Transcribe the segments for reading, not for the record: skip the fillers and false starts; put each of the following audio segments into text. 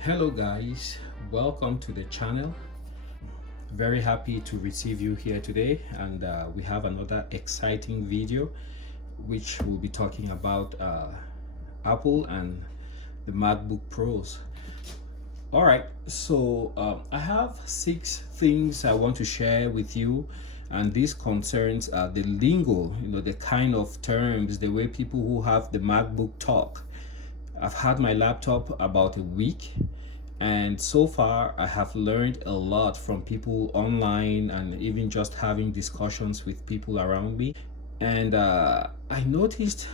Hello guys, welcome to the channel. Very happy to receive you here today, and we have another exciting video which will be talking about Apple and the MacBook Pros. All right, so I have 6 things I want to share with you, and this concerns the lingo, the kind of terms, the way people who have the MacBook talk. I've had my laptop about a week, and so far I have learned a lot from people online and even just having discussions with people around me. And I noticed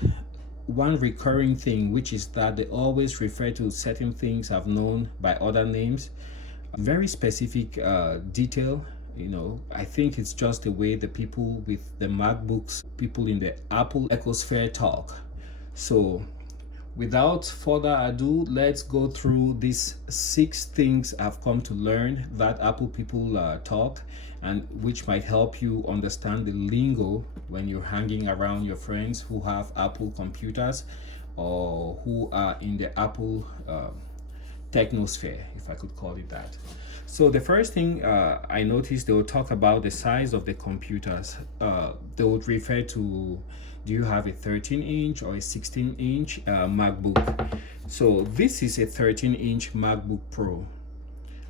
one recurring thing, which is that they always refer to certain things I've known by other names, very specific detail. I think it's just the way the people with the MacBooks, people in the Apple ecosphere talk. So without further ado, let's go through these 6 things I've come to learn that Apple people talk, and which might help you understand the lingo when you're hanging around your friends who have Apple computers or who are in the Apple technosphere, if I could call it that. So the first thing I noticed, they will talk about the size of the computers. They would refer to, do you have a 13-inch or a 16-inch MacBook? So this is a 13-inch MacBook Pro.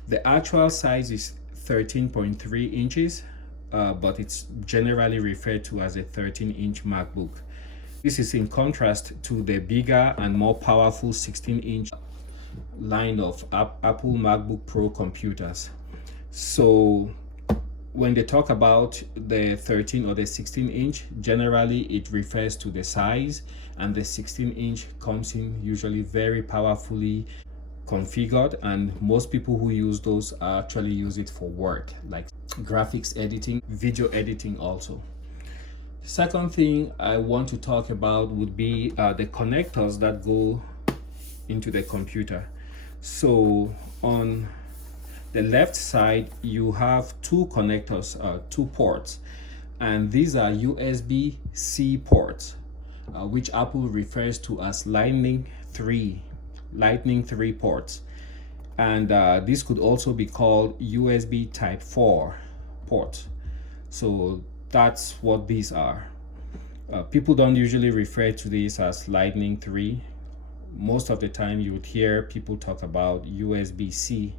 The actual size is 13.3 inches, but it's generally referred to as a 13-inch MacBook. This is in contrast to the bigger and more powerful 16-inch line of Apple MacBook Pro computers. So when they talk about the 13 or the 16-inch, generally it refers to the size, and the 16-inch comes in usually very powerfully configured, and most people who use those actually use it for work, like graphics editing, video editing also. Second thing I want to talk about would be the connectors that go into the computer. So on the left side you have 2 connectors, 2 ports, and these are USB-C ports, which Apple refers to as Lightning 3 ports, and this could also be called USB Type 4 port. So that's what these are. People don't usually refer to this as Lightning 3. Most of the time you would hear people talk about USB-C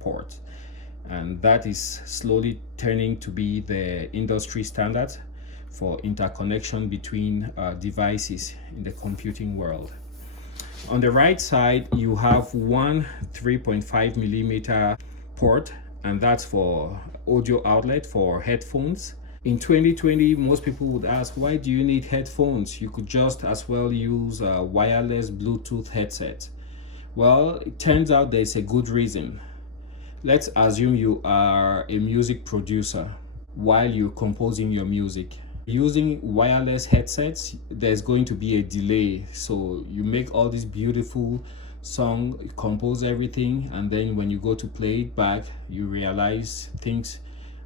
port, and that is slowly turning to be the industry standard for interconnection between devices in the computing world. On the right side you have one 3.5 millimeter port, and that's for audio outlet for headphones. In 2020, most people would ask, why do you need headphones? You could just as well use a wireless Bluetooth headset. Well, it turns out there's a good reason. Let's assume you are a music producer while you're composing your music. Using wireless headsets, there's going to be a delay. So you make all this beautiful song, compose everything, and then when you go to play it back, you realize things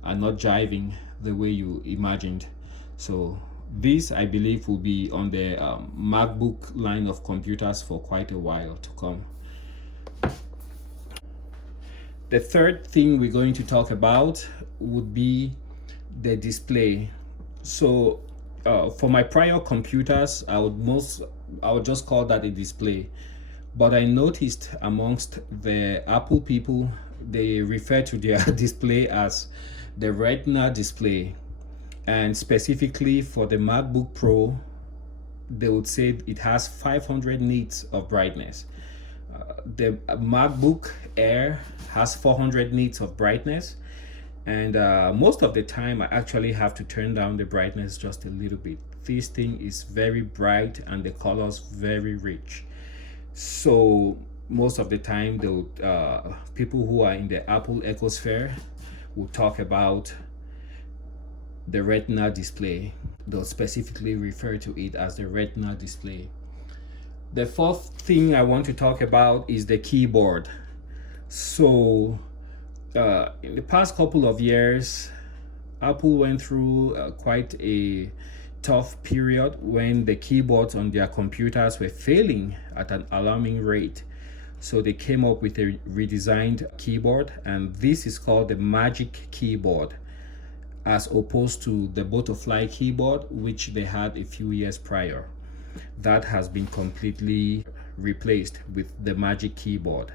are not jiving the way you imagined. So this, I believe, will be on the MacBook line of computers for quite a while to come. The third thing we're going to talk about would be the display. So for my prior computers, I would just call that a display. But I noticed amongst the Apple people, they refer to their display as the Retina display, and specifically for the MacBook Pro, they would say it has 500 nits of brightness. The MacBook Air has 400 nits of brightness, and most of the time I actually have to turn down the brightness just a little bit. This thing is very bright and the colors very rich. So most of the time, people who are in the Apple ecosphere will talk about the Retina display. They'll specifically refer to it as the Retina display. The fourth thing I want to talk about is the keyboard. So in the past couple of years, Apple went through quite a tough period when the keyboards on their computers were failing at an alarming rate. So they came up with a redesigned keyboard, and this is called the Magic Keyboard, as opposed to the butterfly keyboard which they had a few years prior. That has been completely replaced with the Magic Keyboard.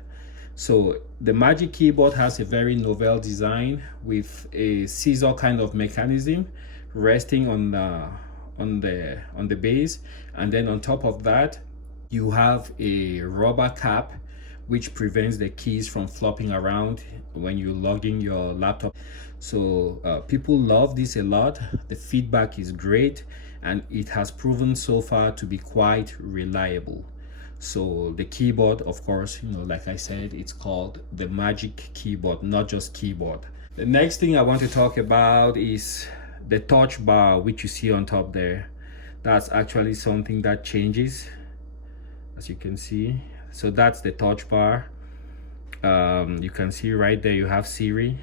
So the Magic Keyboard has a very novel design with a scissor kind of mechanism resting on the base, and then on top of that you have a rubber cap which prevents the keys from flopping around when you're logging your laptop. So people love this a lot. The feedback is great, and it has proven so far to be quite reliable. So the keyboard, of course, like I said, it's called the Magic Keyboard, not just keyboard. The next thing I want to talk about is the touch bar, which you see on top there. That's actually something that changes, as you can see. So that's the touch bar. You can see right there you have Siri.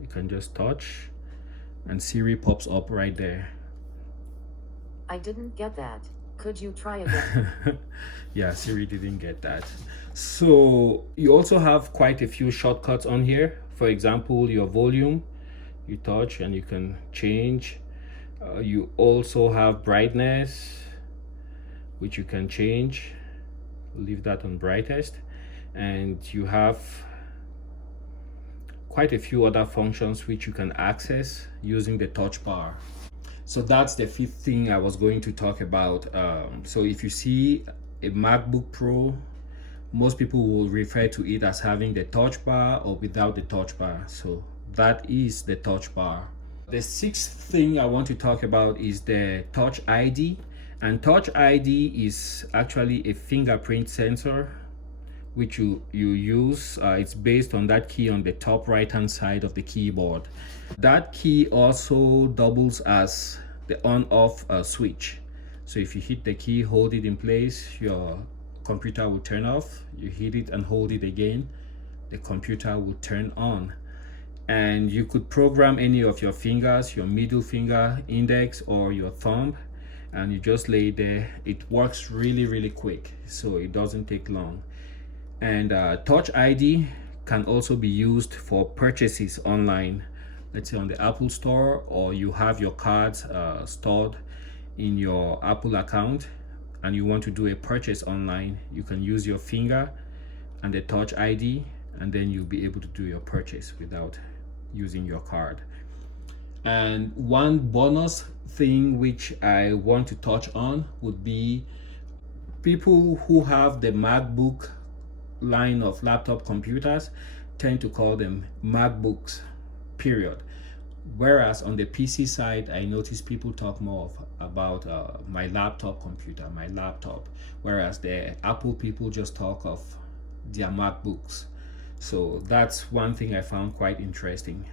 You can just touch and Siri pops up right there. I didn't get that. Could you try again? Yeah, Siri didn't get that. So you also have quite a few shortcuts on here. For example, your volume, you touch and you can change. You also have brightness, which you can change. Leave that on brightest. And you have quite a few other functions which you can access using the touch bar. So that's the fifth thing I was going to talk about. So if you see a MacBook Pro, most people will refer to it as having the touch bar or without the touch bar. So that is the touch bar. The sixth thing I want to talk about is the Touch ID. And Touch ID is actually a fingerprint sensor which you use. It's based on that key on the top right hand side of the keyboard. That key also doubles as the on off switch. So if you hit the key, hold it in place, your computer will turn off. You hit it and hold it again, the computer will turn on. And you could program any of your fingers, your middle finger, index, or your thumb, and you just lay it there. It works really quick, so it doesn't take long. And Touch ID can also be used for purchases online, let's say on the Apple Store, or you have your cards stored in your Apple account and you want to do a purchase online. You can use your finger and the Touch ID, and then you'll be able to do your purchase without using your card. And one bonus thing which I want to touch on would be people who have the MacBook line of laptop computers tend to call them MacBooks, period. Whereas on the PC side, I notice people talk more about my laptop computer, my laptop, whereas the Apple people just talk of their MacBooks. So that's one thing I found quite interesting,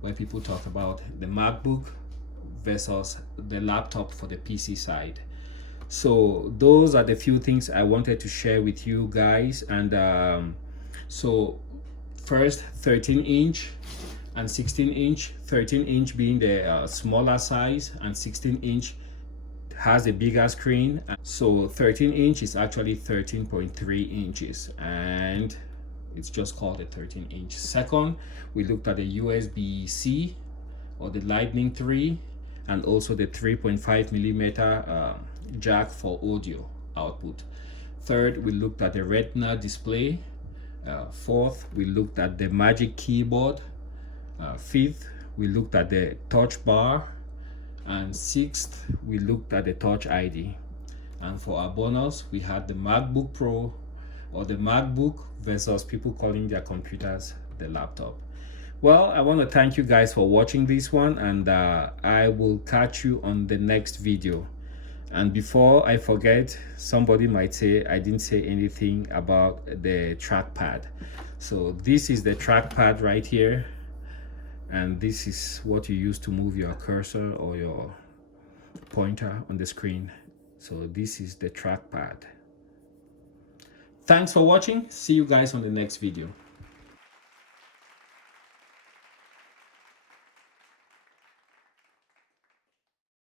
where people talk about the MacBook versus the laptop for the PC side. So those are the few things I wanted to share with you guys. And so first, 13-inch and 16-inch, 13-inch being the smaller size, and 16-inch has a bigger screen. So 13-inch is actually 13.3 inches, and it's just called a 13-inch. Second, we looked at the USB-C or the Lightning 3, and also the 3.5 millimeter jack for audio output. Third, we looked at the Retina display. Fourth, we looked at the Magic Keyboard. Fifth, we looked at the touch bar. And sixth, we looked at the Touch ID. And for our bonus, we had the MacBook Pro, or the MacBook, versus people calling their computers the laptop. Well, I want to thank you guys for watching this one, and I will catch you on the next video. And before I forget, somebody might say I didn't say anything about the trackpad. So this is the trackpad right here, and this is what you use to move your cursor or your pointer on the screen. So this is the trackpad. Thanks for watching. See you guys on the next video.